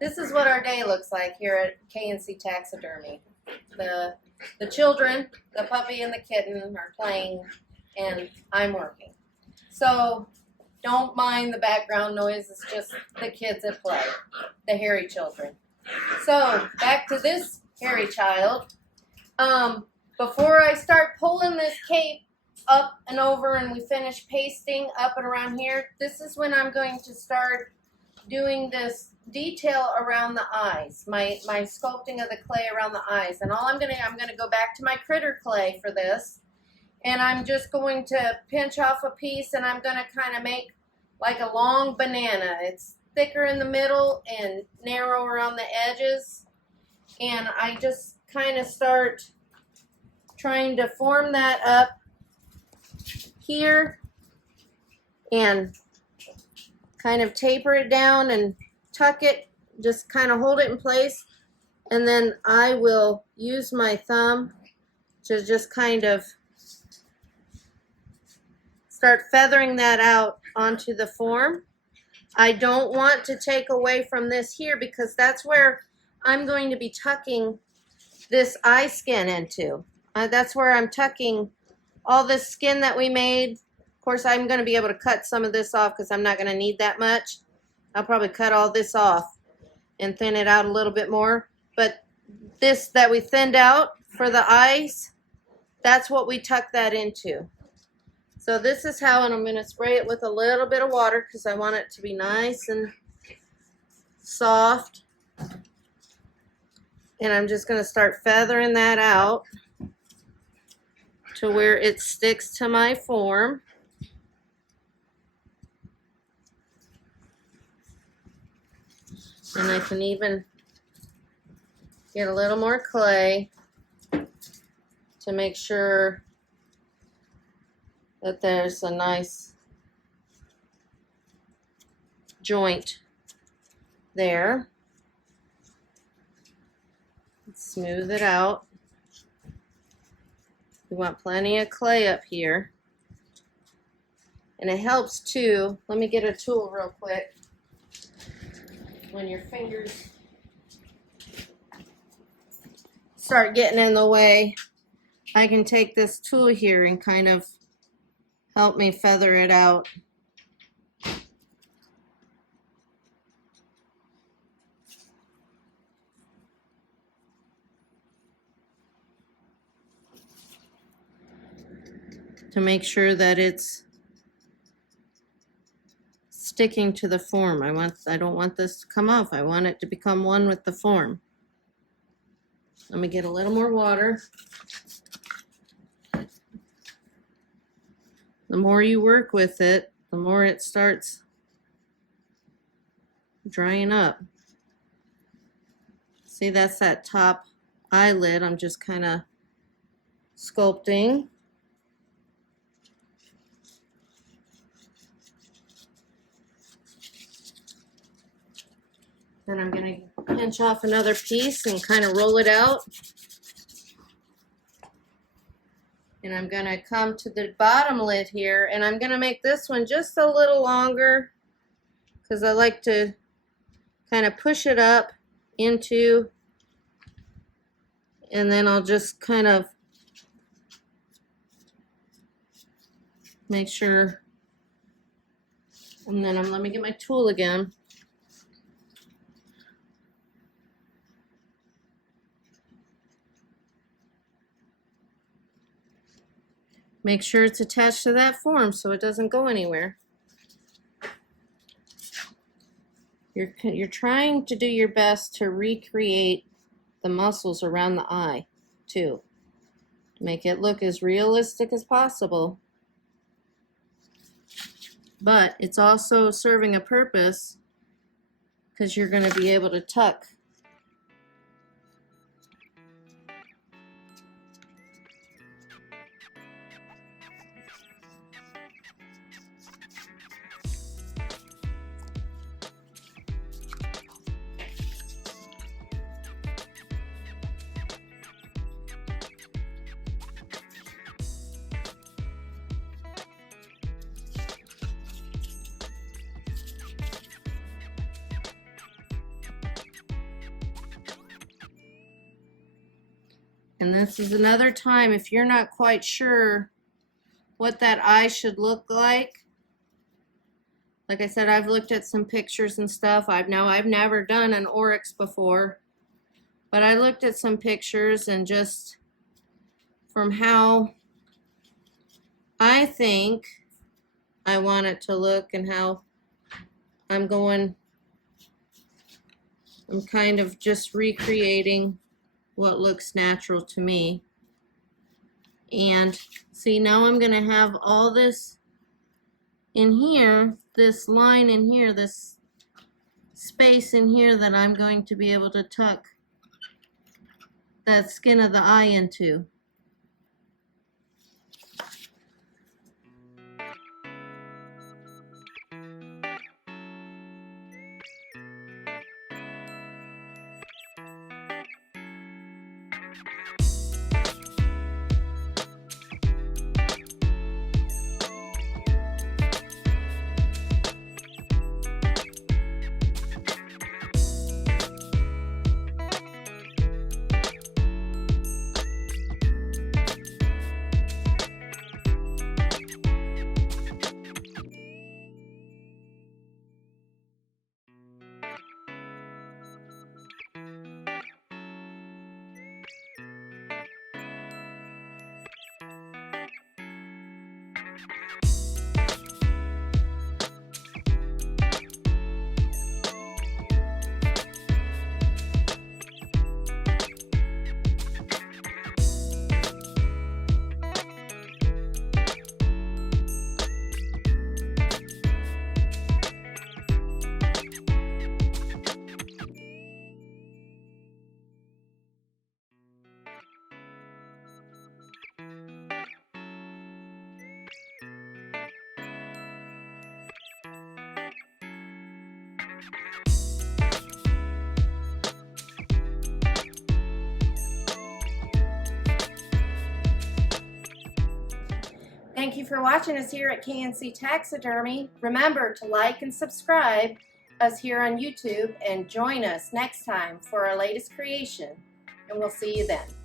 This is what our day looks like here at K&C Taxidermy. The children, the puppy and the kitten, are playing, and I'm working. So don't mind the background noise. It's just the kids at play, the hairy children. So back to this hairy child. Before I start pulling this cape up and over and we finish pasting up and around here, this is when I'm going to start doing this detail around the eyes, my sculpting of the clay around the eyes. And I'm gonna go back to my critter clay for this, and I'm just going to pinch off a piece, and I'm gonna kind of make like a long banana. It's thicker in the middle and narrower on the edges, and I just kind of start trying to form that up here and kind of taper it down and tuck it, just kind of hold it in place, and then I will use my thumb to just kind of start feathering that out onto the form. I don't want to take away from this here because that's where I'm going to be tucking this eye skin into. That's where I'm tucking all this skin that we made. Of course, I'm going to be able to cut some of this off because I'm not going to need that much. I'll probably cut all this off and thin it out a little bit more. But this that we thinned out for the eyes, that's what we tuck that into. So this is how, and I'm going to spray it with a little bit of water because I want it to be nice and soft. And I'm just going to start feathering that out to where it sticks to my form. And I can even get a little more clay to make sure that there's a nice joint there. Smooth it out. We want plenty of clay up here. And it helps too. Let me get a tool real quick. When your fingers start getting in the way, I can take this tool here and kind of help me feather it out. To make sure that it's sticking to the form. I don't want this to come off. I want it to become one with the form. Let me get a little more water. The more you work with it, the more it starts drying up. See, that's that top eyelid. I'm just kind of sculpting. Then I'm going to pinch off another piece and kind of roll it out. And I'm going to come to the bottom lid here, and I'm going to make this one just a little longer because I like to kind of push it up into, and then I'll just kind of make sure, and then let me get my tool again. Make sure it's attached to that form so it doesn't go anywhere. You're trying to do your best to recreate the muscles around the eye too, to make it look as realistic as possible. But it's also serving a purpose because you're going to be able to tuck And this is another time, if you're not quite sure what that eye should look like I said, I've looked at some pictures and stuff. I've never done an Oryx before, but I looked at some pictures, and just from how I think I want it to look and how I'm kind of just recreating what looks natural to me. And see, now I'm going to have all this in here, this line in here, this space in here that I'm going to be able to tuck that skin of the eye into. Thank you for watching us here at K&C Taxidermy. Remember to like and subscribe us here on YouTube, and join us next time for our latest creation. And we'll see you then.